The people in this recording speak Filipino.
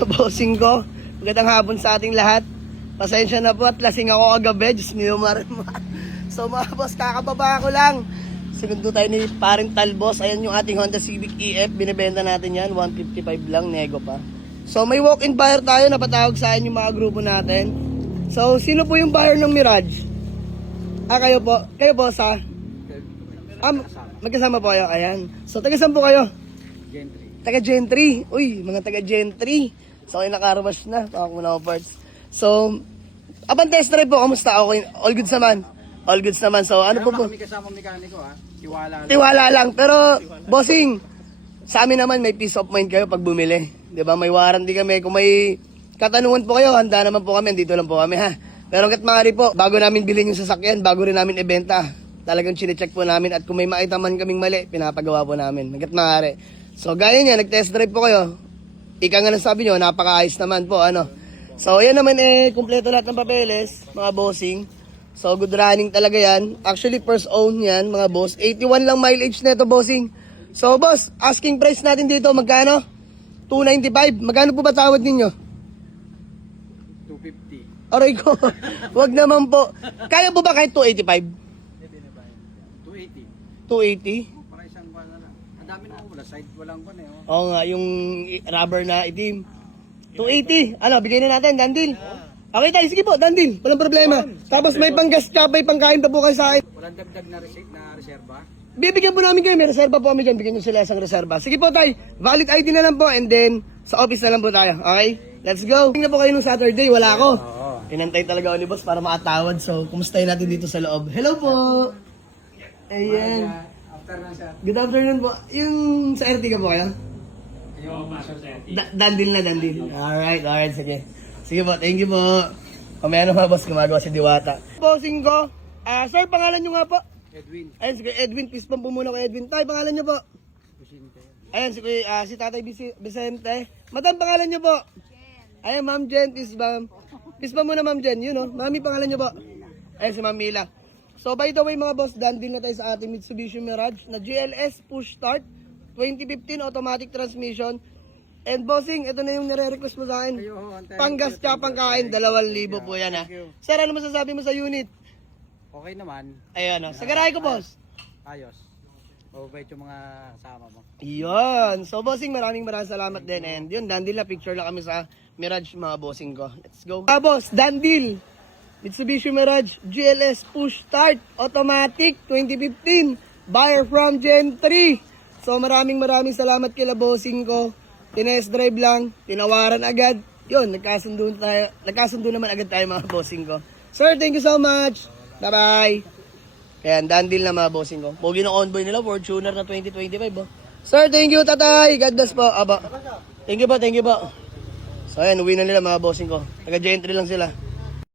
mga bossing ko. Magandang hapon sa ating lahat. Pasensya na po at lasing ako kagabi. Diyos niyo marama. So mga boss, kakababa ko lang. Sinundo tayo ni paring Talbos. Ayan yung ating Honda Civic EF. Binibenta natin yan. 155 lang. Nego pa. So may walk-in buyer tayo. Napatawag sa akin yung mga grupo natin. So sino po yung buyer ng Mirage? Kayo po. Kayo po sa... magkasama po kayo. Ayan. So taga saan po kayo? Gentry. Taga Gentry. Uy, mga taga Gentry. So ay nakarush na. Pakak muna ako parts. So, abang test drive po. Kamusta? Okay. All goods naman. All goods naman. So ano po po? Kami kasama mekaniko ha. Tiwala lang. Tiwala lang. Pero, bossing, sa amin naman may peace of mind kayo pag bumili. Diba? May warranty kami. Kung may katanungan po kayo, handa naman po kami. Dito lang po kami ha. Pero hanggat maaari po, bago namin bilhin yung sasakyan, bago rin namin ibenta, talagang chinecheck po namin. At kung may makita man kaming mali, pinapagawa po namin. Hanggat maaari. So, gaya niya, nag-test drive po kayo. Ika nga na sabi nyo, napakaayos naman po. Ano? So, yan naman kumpleto lahat ng papeles, mga bossing. So, good running talaga yan. Actually, first own yan, mga boss. 81 lang mileage na ito, bossing. So, boss, asking price natin dito, magkano? 295. Magkano po ba tawad ninyo? 250. Aray ko, wag naman po. Kaya po ba kahit 285? 280. 280? Para isang buwan na lang. Ang dami na wala side, walang buwan eh. Oo nga, yung rubber na itim. 280. Ano, bigay na natin, dandil. Okay tayo, sige po, dandil. Walang problema. Tapos may panggas ka, may pangkain pa po kayo sa akin. Walang dagdag na receipt na reserva. Bibigyan po namin kayo, may reserva po kami dyan. Bigyan nyo sila isang reserva. Sige po tayo, valid ID na lang po and then sa office na lang po tayo. Okay? Let's go. Tingnan po kayo nung Saturday, wala ako. Oo. Inantay talaga ako ni boss para makatawad. So, kumustahin natin dito sa loob. Hello po. Ayan. After na siya. Good afternoon po. Yung sa Ertiga po kayo? Yung master sa Dandil na, dandil. Alright, sige. Sige po, thank you po. Kamaya na mga boss, gumagawa si Diwata. Bossing ko. Sir, pangalan nyo nga po? Edwin. Ayun, si Edwin. Peace po muna kay Edwin. Tay, pangalan nyo po? Kusinte. Ayun, si Tatay Vicente. Madam, pangalan nyo po? Ayun, Ma'am Jen. Peace ba? Peace ba muna, Ma'am Jen? Yun, no? Mami, pangalan nyo po? Ayun, si Ma'am Mila. So, by the way, mga boss, dandil na tayo sa ating Mitsubishi Mirage na GLS push start 2015 automatic transmission. And bossing, ito na yung nire-request mo sa akin. Panggas ka, pangkain, 2,000 po yan ha. Sir, ano masasabi mo sa unit? Okay naman. Ayun, no? Sa garahe ko, boss. Ayos. Mababait yung mga kasama mo. Yun. So, bossing, maraming salamat din. And yun, dandil na picture lang kami sa Mirage, mga bossing ko. Let's go. Boss, dandil. Mitsubishi Mirage GLS push start automatic 2015. Buyer from Gentry. So, maraming salamat kila bossing ko. Tinest drive lang, tinawaran agad. Yun, nagkasundo naman agad tayo mga bossing ko. Sir, thank you so much. Bye-bye. Kaya dandil na mga bossing ko. Pogi ng convoy nila, Fortuner na 2025. Oh. Sir, thank you tatay. God bless po. Aba. Thank you po. So ayan, uwi na nila mga bossing ko. Taga Gentry lang sila.